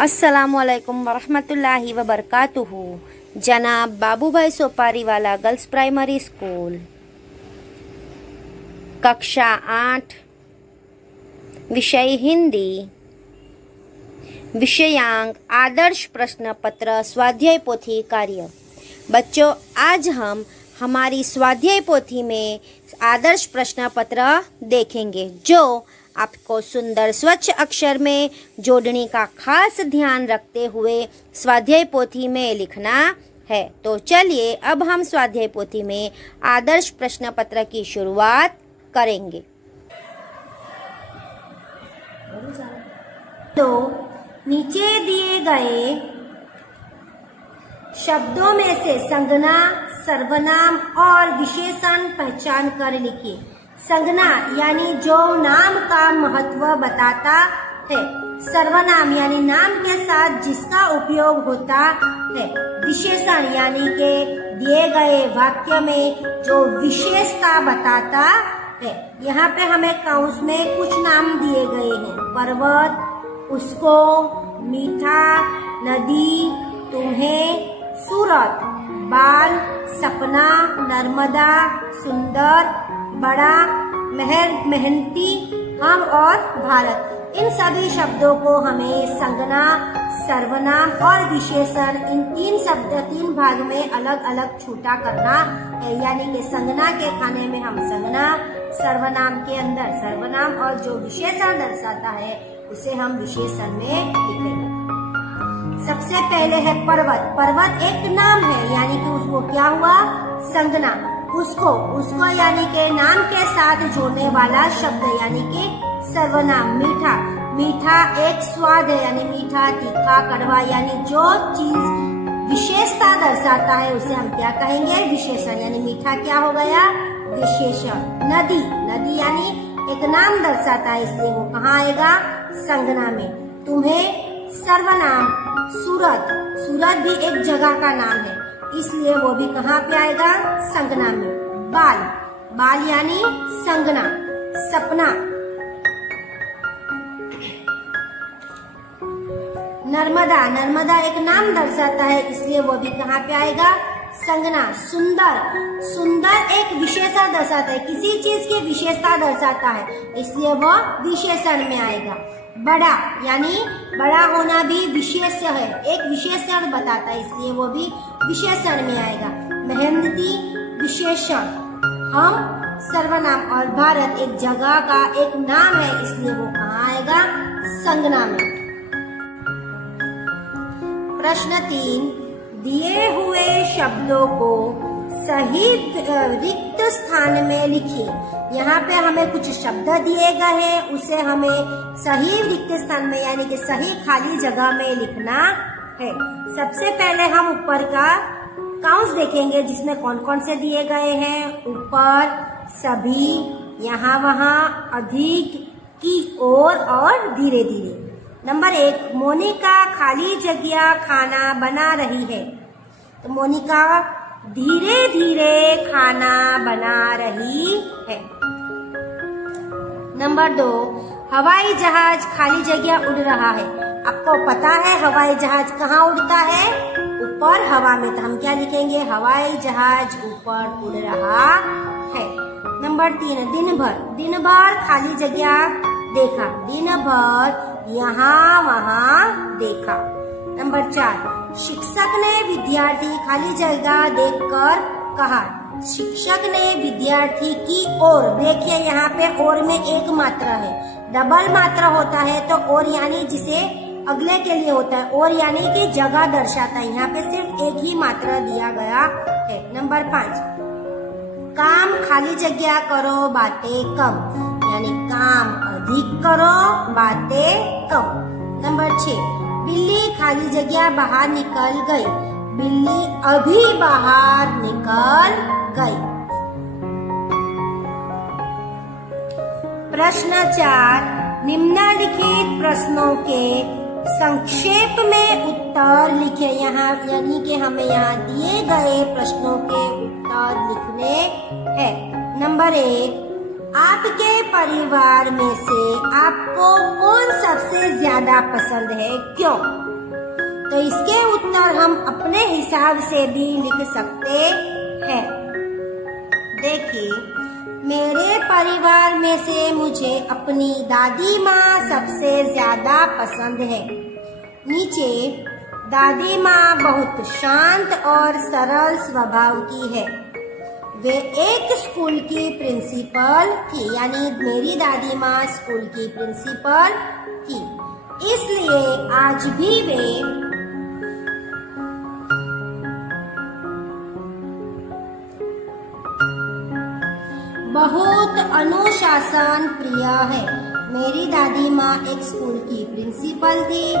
अस्सलामुअलैकुम वरहमतुल्लाहि वबरकातुहू। जनाब बाबूभाई सोपारीवाला गर्ल्स प्राइमरी स्कूल, कक्षा 8, विषय हिंदी, विषयांक आदर्श प्रश्न पत्र स्वाध्याय पोथी कार्य। बच्चों, आज हम हमारी स्वाध्याय पोथी में आदर्श प्रश्न पत्र देखेंगे, जो आपको सुंदर स्वच्छ अक्षर में जोड़ने का खास ध्यान रखते हुए स्वाध्याय पोथी में लिखना है। तो चलिए अब हम स्वाध्याय पोथी में आदर्श प्रश्न पत्र की शुरुआत करेंगे। तो नीचे दिए गए शब्दों में से संज्ञा, सर्वनाम और विशेषण पहचान कर लिखिए। संज्ञा यानी जो नाम का महत्व बताता है, सर्वनाम यानी नाम के साथ जिसका उपयोग होता है, विशेषण यानी के दिए गए वाक्य में जो विशेषता बताता है। यहाँ पे हमें काउंस में कुछ नाम दिए गए हैं: पर्वत, उसको, मीठा, नदी, तुम्हें, सूरत, बाल, सपना, नर्मदा, सुंदर, बड़ा, मेहनती, हम और भारत। इन सभी शब्दों को हमें संज्ञा, सर्वनाम और विशेषण, इन तीन भाग में अलग अलग छूटा करना है। यानी कि संज्ञा के खाने में हम संज्ञा, सर्वनाम के अंदर सर्वनाम और जो विशेषण दर्शाता है उसे हम विशेषण में लिखेंगे। सबसे पहले है पर्वत। पर्वत एक नाम है, यानी कि उसको क्या हुआ? संज्ञा। उसको यानी के नाम के साथ जोड़ने वाला शब्द यानी कि सर्वनाम। मीठा एक स्वाद है, यानी मीठा, तीखा, कड़वा, यानी जो चीज विशेषता दर्शाता है उसे हम क्या कहेंगे? विशेषण। यानी मीठा क्या हो गया? विशेषण। नदी यानी एक नाम दर्शाता है, इसलिए वो कहाँ आएगा? संज्ञा में। तुम्हें सर्वनाम। सूरत भी एक जगह का नाम है, इसलिए वो भी कहाँ पे आएगा? संज्ञा में। बाल यानी संज्ञा। सपना। नर्मदा एक नाम दर्शाता है, इसलिए वो भी कहाँ पे आएगा? संज्ञा। सुंदर एक विशेषण दर्शाता है, किसी चीज की विशेषता दर्शाता है, इसलिए वो विशेषण में आएगा। बड़ा यानी बड़ा होना भी विशेष्य है, एक विशेषण बताता है, इसलिए वो भी विशेषण में आएगा। मेहनती विशेषण। हम सर्वनाम और भारत एक जगह का एक नाम है, इसलिए वो कहाँ आएगा? संज्ञा में। प्रश्न 3, दिए हुए शब्दों को सही रिक्त स्थान में लिखिए। यहाँ पे हमें कुछ शब्द दिए गए हैं, उसे हमें सही रिक्त स्थान में यानी कि सही खाली जगह में लिखना है। सबसे पहले हम ऊपर का काउंस देखेंगे, जिसमें कौन कौन से दिए गए हैं। ऊपर, सभी, यहाँ वहाँ, अधिक, की ओर और धीरे धीरे। नंबर 1, मोनिका खाली जगह खाना बना रही है। तो मोनिका धीरे धीरे खाना बना रही है। नंबर 2, हवाई जहाज खाली जगह उड़ रहा है। आपको पता है हवाई जहाज कहाँ उड़ता है? ऊपर हवा में। तो हम क्या लिखेंगे? हवाई जहाज ऊपर उड़ रहा है। नंबर 3, दिन भर खाली जगह देखा। दिन भर यहाँ वहाँ देखा। नंबर 4, शिक्षक ने विद्यार्थी खाली जगह देखकर कहा। शिक्षक ने विद्यार्थी की ओर। देखिए यहाँ पे ओर में एक मात्रा है, डबल मात्रा होता है तो और यानी जिसे अगले के लिए होता है, और यानी कि जगह दर्शाता है। यहाँ पे सिर्फ एक ही मात्रा दिया गया है। नंबर 5, काम खाली जगह करो बातें कम, यानी काम अधिक करो बातें कम। नंबर 6, बिल्ली खाली जगह बाहर निकल गई। बिल्ली अभी बाहर निकल गई। प्रश्न 4, निम्नलिखित प्रश्नों के संक्षेप में उत्तर लिखे। यहाँ यानी कि हमें यहाँ दिए गए प्रश्नों के उत्तर लिखने हैं। नंबर 1, आपके परिवार में से आपको कौन सबसे ज्यादा पसंद है? क्यों? तो इसके उत्तर हम अपने हिसाब से भी लिख सकते हैं। देखिए, मेरे परिवार में से मुझे अपनी दादी माँ सबसे ज्यादा पसंद है। नीचे, दादी माँ बहुत शांत और सरल स्वभाव की है। वे एक स्कूल की प्रिंसिपल थी, यानी मेरी दादी माँ स्कूल की प्रिंसिपल थी, इसलिए आज भी वे बहुत अनुशासन प्रिय है। मेरी दादी माँ एक स्कूल की प्रिंसिपल थी,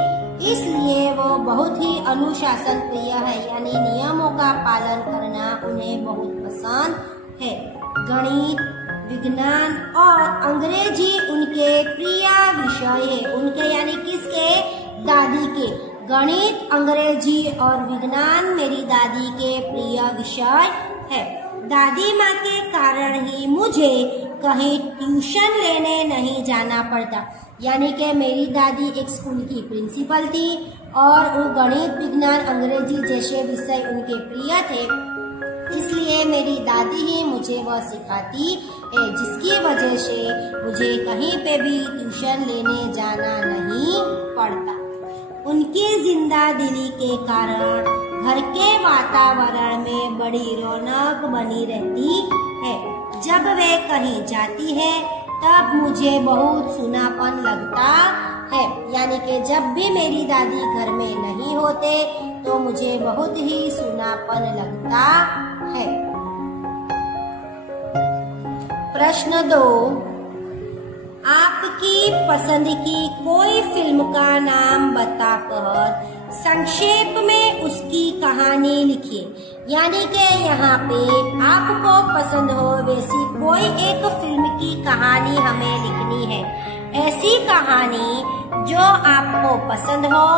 इसलिए वो बहुत ही अनुशासन प्रिय है, यानी नियमों का पालन करना उन्हें बहुत पसंद है। गणित, विज्ञान और अंग्रेजी उनके प्रिय विषय है। उनके यानी किसके? दादी के। गणित, अंग्रेजी और विज्ञान मेरी दादी के प्रिय विषय है। दादी माँ के कारण ही मुझे कहीं ट्यूशन लेने नहीं जाना पड़ता, यानी कि मेरी दादी एक स्कूल की प्रिंसिपल थी और वो गणित, विज्ञान, अंग्रेजी जैसे विषय उनके प्रिय थे, इसलिए मेरी दादी ही मुझे वह सिखाती है, जिसकी वजह से मुझे कहीं पे भी ट्यूशन लेने जाना नहीं पड़ता। उनकी जिंदा दिली के कारण घर के वातावरण में बड़ी रौनक बनी रहती है। जब वे कहीं जाती है तब मुझे बहुत सूनापन लगता है, यानी कि जब भी मेरी दादी घर में नहीं होते तो मुझे बहुत ही सूनापन लगता है। प्रश्न 2, आपकी पसंद की कोई फिल्म का नाम बताकर संक्षेप में उसकी कहानी लिखिए। यानी कि यहाँ पे आपको पसंद हो वैसी कोई एक फिल्म की कहानी हमें लिखनी है। ऐसी कहानी जो आपको पसंद हो,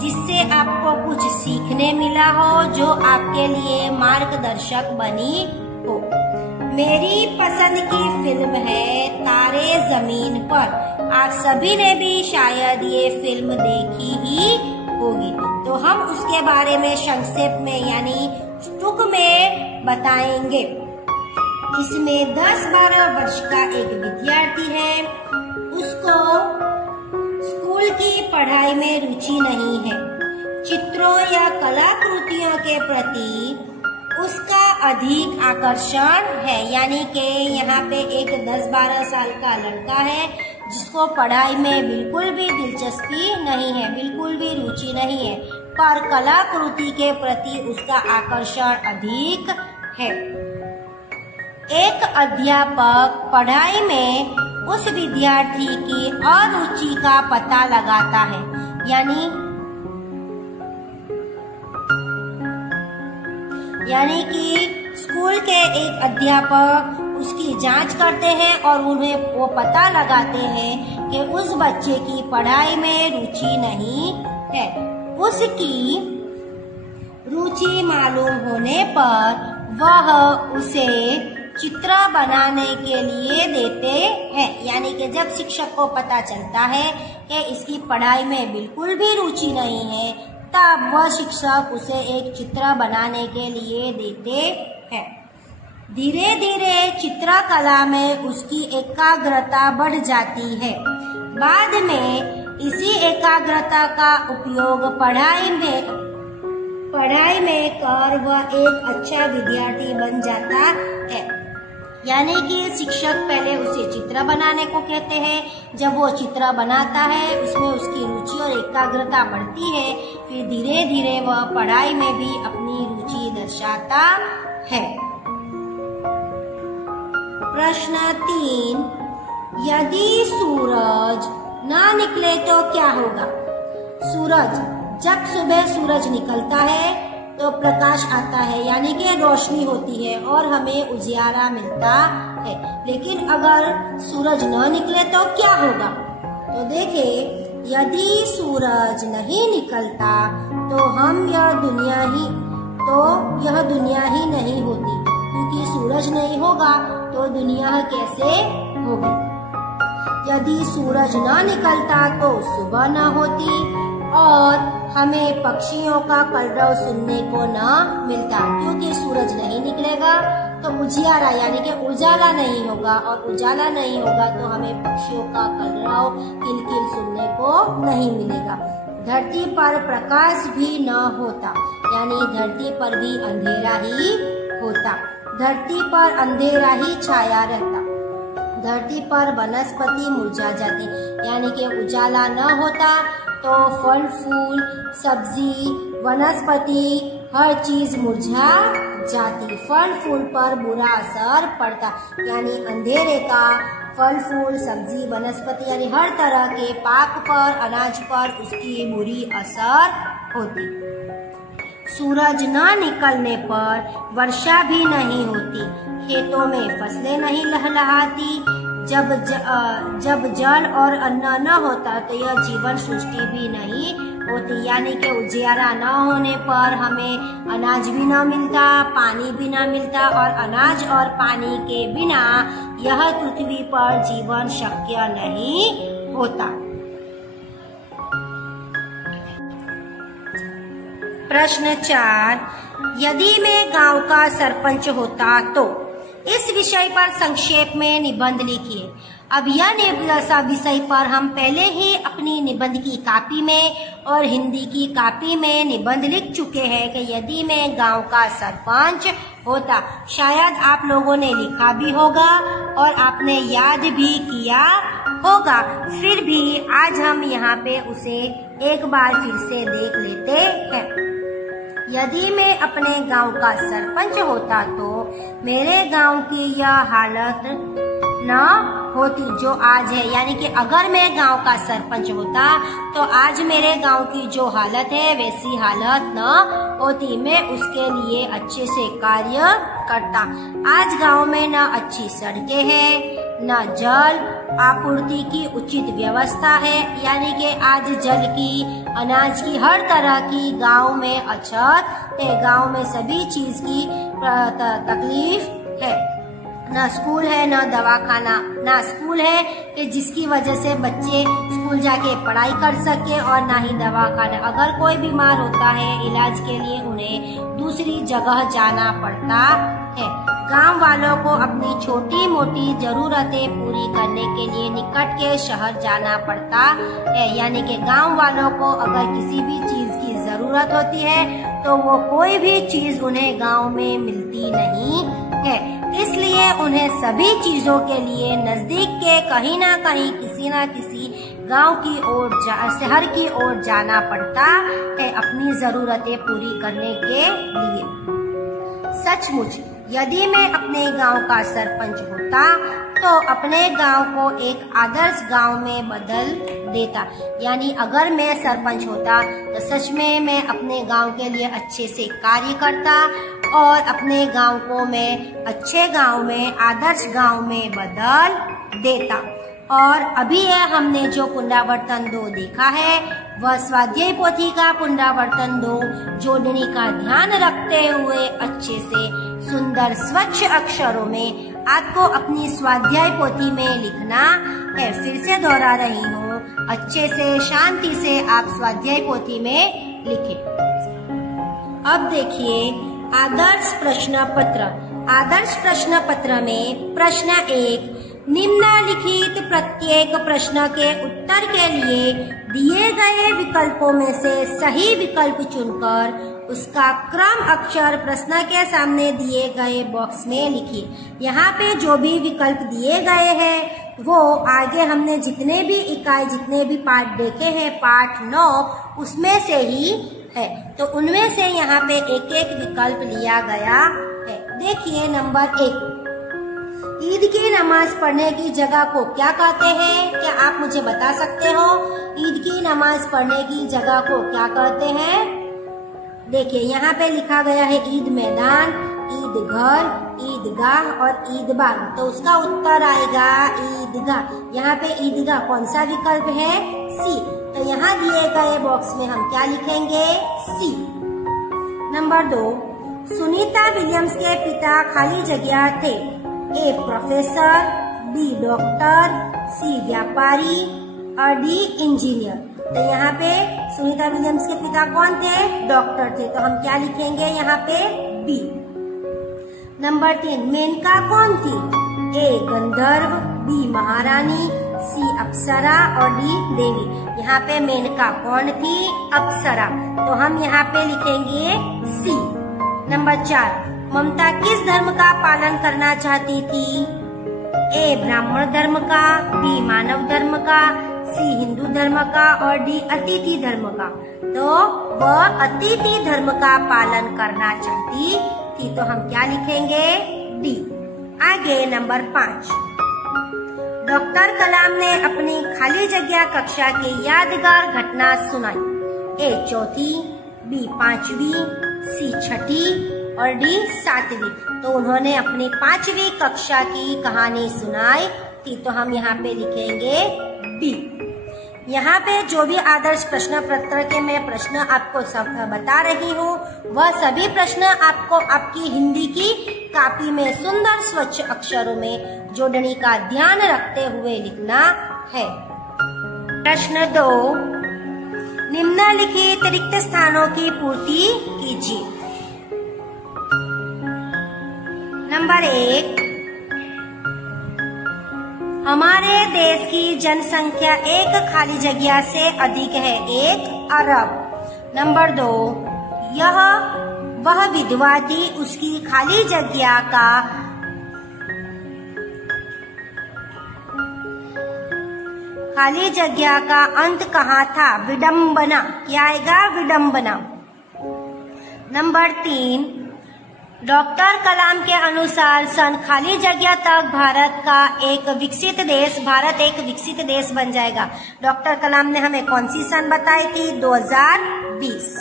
जिससे आपको कुछ सीखने मिला हो, जो आपके लिए मार्गदर्शक बनी हो। मेरी पसंद की फिल्म है तारे जमीन पर। आप सभी ने भी शायद ये फिल्म देखी ही होगी, तो हम उसके बारे में संक्षेप में यानी टूक में बताएंगे। इसमें 10-12 वर्ष का एक विद्यार्थी है, उसको स्कूल की पढ़ाई में रुचि नहीं है। चित्रों या कलाकृतियों के प्रति उसका अधिक आकर्षण है, यानी कि यहाँ पे एक 10-12 साल का लड़का है जिसको पढ़ाई में बिल्कुल भी दिलचस्पी नहीं है, बिल्कुल भी रुचि नहीं है, पर कलाकृति के प्रति उसका आकर्षण अधिक है। एक अध्यापक पढ़ाई में उस विद्यार्थी की अरुचि का पता लगाता है, यानी कि स्कूल के एक अध्यापक उसकी जांच करते हैं और उन्हें वो पता लगाते हैं कि उस बच्चे की पढ़ाई में रुचि नहीं है। उसकी रुचि मालूम होने पर वह उसे चित्र बनाने के लिए देते हैं, यानी कि जब शिक्षक को पता चलता है कि इसकी पढ़ाई में बिल्कुल भी रुचि नहीं है, तब वह शिक्षक उसे एक चित्र बनाने के लिए देते हैं। धीरे धीरे चित्रकला में उसकी एकाग्रता बढ़ जाती है। बाद में इसी एकाग्रता का उपयोग पढ़ाई में कर वह एक अच्छा विद्यार्थी बन जाता है। यानी कि शिक्षक पहले उसे चित्र बनाने को कहते हैं, जब वो चित्र बनाता है उसमें उसकी रुचि और एकाग्रता बढ़ती है, फिर धीरे धीरे वह पढ़ाई में भी अपनी रुचि दर्शाता है। प्रश्न 3, यदि सूरज न निकले तो क्या होगा? जब सुबह सूरज निकलता है तो प्रकाश आता है, यानी कि रोशनी होती है और हमें उजियारा मिलता है। लेकिन अगर सूरज न निकले तो क्या होगा? तो देखिए, यदि सूरज नहीं निकलता तो यह दुनिया ही नहीं होती, क्योंकि सूरज नहीं होगा तो दुनिया कैसे होगी? यदि सूरज न निकलता तो सुबह न होती और हमें पक्षियों का कलरव सुनने को न मिलता, क्योंकि सूरज नहीं निकलेगा तो उजियारा यानी कि उजाला नहीं होगा, और उजाला नहीं होगा तो हमें पक्षियों का कलरव किलकिल सुनने को नहीं मिलेगा। धरती पर प्रकाश भी न होता, यानी धरती पर भी अंधेरा ही होता। धरती पर अंधेरा ही छाया रहता। धरती पर वनस्पति मुरझा जाती, यानी कि उजाला न होता तो फल फूल सब्जी वनस्पति हर चीज मुरझा जाती। फल फूल पर बुरा असर पड़ता, यानी अंधेरे का फल फूल सब्जी वनस्पति यानी हर तरह के पाक पर अनाज पर उसकी बुरी असर होती। सूरज न निकलने पर वर्षा भी नहीं होती, खेतों में फसलें नहीं लहलहाती। जब जल और अन्न न होता तो यह जीवन सृष्टि भी नहीं होती, यानी कि उजियारा न होने पर हमें अनाज भी न मिलता, पानी भी न मिलता, और अनाज और पानी के बिना यह पृथ्वी पर जीवन शक्य नहीं होता। प्रश्न 4, यदि मैं गांव का सरपंच होता तो इस विषय पर संक्षेप में निबंध लिखिए। अब यह विषय पर हम पहले ही अपनी निबंध की कॉपी में और हिंदी की कॉपी में निबंध लिख चुके हैं कि यदि मैं गांव का सरपंच होता। शायद आप लोगों ने लिखा भी होगा और आपने याद भी किया होगा, फिर भी आज हम यहाँ पे उसे एक बार फिर से देख लेते हैं। यदि मैं अपने गांव का सरपंच होता तो मेरे गांव की यह हालत न होती जो आज है, यानी कि अगर मैं गांव का सरपंच होता तो आज मेरे गांव की जो हालत है वैसी हालत न होती। मैं उसके लिए अच्छे से कार्य करता। आज गांव में न अच्छी सड़कें हैं, न जल आपूर्ति की उचित व्यवस्था है, यानी कि आज जल की अनाज की हर तरह की गांव में अछत है। गांव में सभी चीज की तकलीफ है। ना स्कूल है, ना दवाखाना, ना स्कूल है कि जिसकी वजह से बच्चे स्कूल जाके पढ़ाई कर सके, और ना ही दवाखाना। अगर कोई बीमार होता है इलाज के लिए उन्हें दूसरी जगह जाना पड़ता है। गांव वालों को अपनी छोटी मोटी जरूरतें पूरी करने के लिए निकट के शहर जाना पड़ता है, यानी कि गांव वालों को अगर किसी भी चीज की जरूरत होती है तो वो कोई भी चीज उन्हें गांव में मिलती नहीं है। इसलिए उन्हें सभी चीजों के लिए नजदीक के कहीं ना कहीं किसी न किसी गांव की ओर शहर की ओर जाना पड़ता है अपनी जरूरतें पूरी करने के लिए। सचमुच यदि मैं अपने गांव का सरपंच होता तो अपने गांव को एक आदर्श गांव में बदल देता, यानी अगर मैं सरपंच होता तो सच में मैं अपने गांव के लिए अच्छे से कार्य करता और अपने गांव को मैं अच्छे गांव में आदर्श गांव में बदल देता। और अभी हमने जो पुनरावर्तन 2 देखा है वह स्वाध्याय पोथी का पुनरावर्तन 2 जोड़ने का ध्यान रखते हुए अच्छे से सुंदर स्वच्छ अक्षरों में आपको अपनी स्वाध्याय पोथी में लिखना है। फिर से दोहरा रही हूँ, अच्छे से शांति से आप स्वाध्याय पोथी में लिखें। अब देखिए आदर्श प्रश्न पत्र। आदर्श प्रश्न पत्र में प्रश्न 1, निम्नलिखित प्रत्येक प्रश्न के उत्तर के लिए दिए गए विकल्पों में से सही विकल्प चुनकर उसका क्रम अक्षर प्रश्न के सामने दिए गए बॉक्स में लिखिए। यहाँ पे जो भी विकल्प दिए गए हैं वो आगे हमने जितने भी इकाई जितने भी पाठ देखे हैं पाठ 9 उसमें से ही है, तो उनमें से यहाँ पे एक एक विकल्प लिया गया है। देखिए नंबर 1, ईद की नमाज पढ़ने की जगह को क्या कहते हैं? क्या आप मुझे बता सकते हो? ईद की नमाज पढ़ने की जगह को क्या कहते हैं? देखिए यहाँ पे लिखा गया है ईद मैदान, ईद घर, ईदगाह और ईदबाग, तो उसका उत्तर आएगा ईदगाह। यहाँ पे ईदगाह कौन सा विकल्प है? सी। तो यहाँ दिए गए बॉक्स में हम क्या लिखेंगे? सी। नंबर 2, सुनीता विलियम्स के पिता खाली जगह थे। ए प्रोफेसर, बी डॉक्टर, सी व्यापारी और डी इंजीनियर। तो यहाँ पे सुनीता विलियम्स के पिता कौन थे? डॉक्टर थे, तो हम क्या लिखेंगे यहाँ पे? बी। नंबर 3, मेनका कौन थी? ए गंधर्व, बी महारानी, सी अप्सरा और डी देवी। यहाँ पे मेनका कौन थी? अप्सरा, तो हम यहाँ पे लिखेंगे सी। नंबर 4, ममता किस धर्म का पालन करना चाहती थी? ए ब्राह्मण धर्म का, बी मानव धर्म का, सी हिंदू धर्म का और डी अतिथि धर्म का। तो वह अतिथि धर्म का पालन करना चाहती थी, तो हम क्या लिखेंगे? डी। आगे नंबर 5, डॉक्टर कलाम ने अपनी खाली जगह कक्षा की यादगार घटना सुनाई। ए चौथी, बी 5वीं, सी 6ठी और डी 7वीं। तो उन्होंने अपनी 5वीं कक्षा की कहानी सुनाई थी, तो हम यहाँ पे लिखेंगे बी। यहाँ पे जो भी आदर्श प्रश्न पत्र के मैं प्रश्न आपको सब बता रही हूँ, वह सभी प्रश्न आपको आपकी हिंदी की कॉपी में सुंदर स्वच्छ अक्षरों में जोड़नी का ध्यान रखते हुए लिखना है। प्रश्न 2, निम्नलिखित रिक्त स्थानों की पूर्ति कीजिए। नंबर 1, हमारे देश की जनसंख्या एक खाली जगह से अधिक है, 1 अरब। नंबर 2, यह वह विधवा थी, उसकी खाली जगह का अंत कहाँ था? विडंबना। क्या आएगा? विडंबना। नंबर 3, डॉक्टर कलाम के अनुसार सन खाली जगह तक भारत एक विकसित देश बन जाएगा। डॉक्टर कलाम ने हमें कौन सी सन बताई थी? 2020।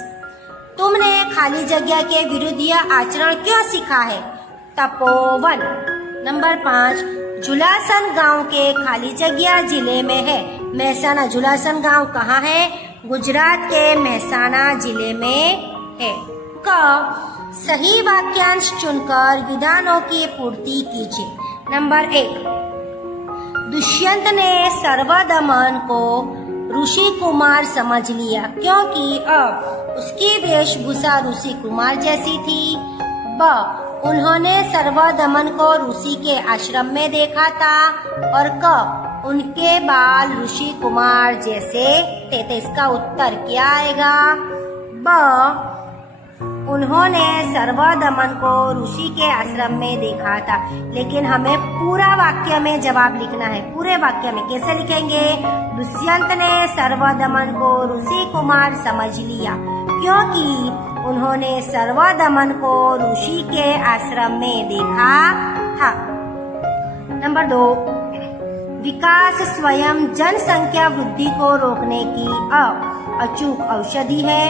तुमने खाली जगह के विरुद्ध यह आचरण क्यों सीखा है? तपोवन। नंबर 5, झुलासन गांव के खाली जगह जिले में है। मेहसाना। झुलासन गांव कहाँ है? गुजरात के मेहसाना जिले में है। क, सही वाक्यांश चुनकर विधानों की पूर्ति कीजिए। नंबर 1, दुष्यंत ने सर्वदमन को ऋषि कुमार समझ लिया क्योंकि अब उसकी वेशभूषा ऋषि कुमार जैसी थी। ब, उन्होंने सर्वदमन को ऋषि के आश्रम में देखा था। और क, उनके बाल ऋषि कुमार जैसे थे। तो इसका उत्तर क्या आएगा? ब, उन्होंने सर्वदमन को ऋषि के आश्रम में देखा था। लेकिन हमें पूरा वाक्य में जवाब लिखना है। पूरे वाक्य में कैसे लिखेंगे? दुष्यंत ने सर्वदमन को ऋषि कुमार समझ लिया क्योंकि उन्होंने सर्वदमन को ऋषि के आश्रम में देखा था। नंबर 2, विकास स्वयं जनसंख्या वृद्धि को रोकने की अचूक औषधि है।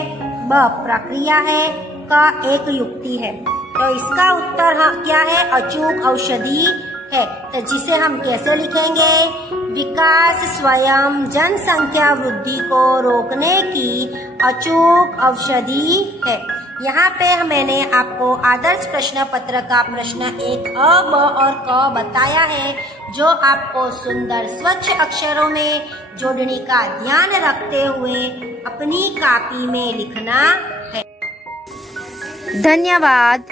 ब, प्रक्रिया है। का एक युक्ति है। तो इसका उत्तर क्या है? अचूक औषधि है। तो जिसे हम कैसे लिखेंगे? विकास स्वयं जनसंख्या वृद्धि को रोकने की अचूक औषधि है। यहाँ पे मैंने आपको आदर्श प्रश्न पत्र का प्रश्न 1 अ, ब और क बताया है, जो आपको सुंदर स्वच्छ अक्षरों में जोड़ने का ध्यान रखते हुए अपनी कॉपी में लिखना है। धन्यवाद।